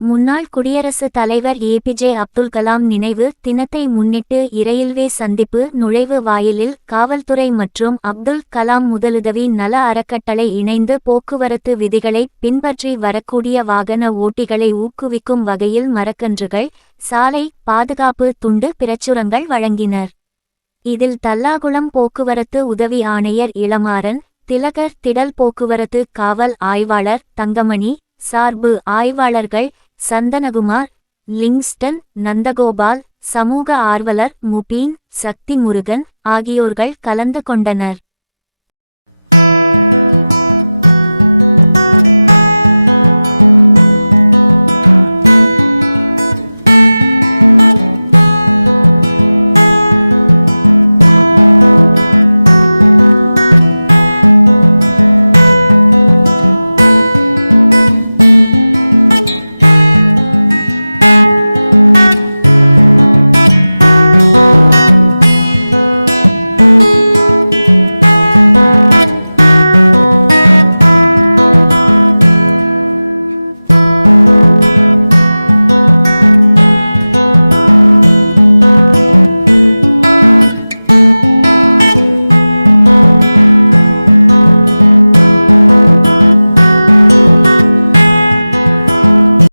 முன்னாள் குடியரசுத் தலைவர் ஏபிஜே அப்துல் கலாம் நினைவு தினத்தை முன்னிட்டு இரயில்வே சந்திப்பு நுழைவு வாயிலில் காவல்துறை மற்றும் அப்துல் கலாம் முதலுதவி நல அறக்கட்டளை இணைந்து போக்குவரத்து விதிகளை பின்பற்றி வரக்கூடிய வாகன ஓட்டிகளை ஊக்குவிக்கும் வகையில் மரக்கன்றுகள், சாலை பாதுகாப்பு துண்டு பிரச்சுரங்கள் வழங்கினர். இதில் தல்லாகுளம் போக்குவரத்து உதவி ஆணையர் இளமாறன், திலகர் திடல் போக்குவரத்து காவல் ஆய்வாளர் தங்கமணி, சார்பு ஆய்வாளர்கள் சந்தனகுமார், லிங்ஸ்டன், நந்தகோபால், சமூக ஆர்வலர் முபீன், சக்தி முருகன் ஆகியோர்கள் கலந்து கொண்டனர்.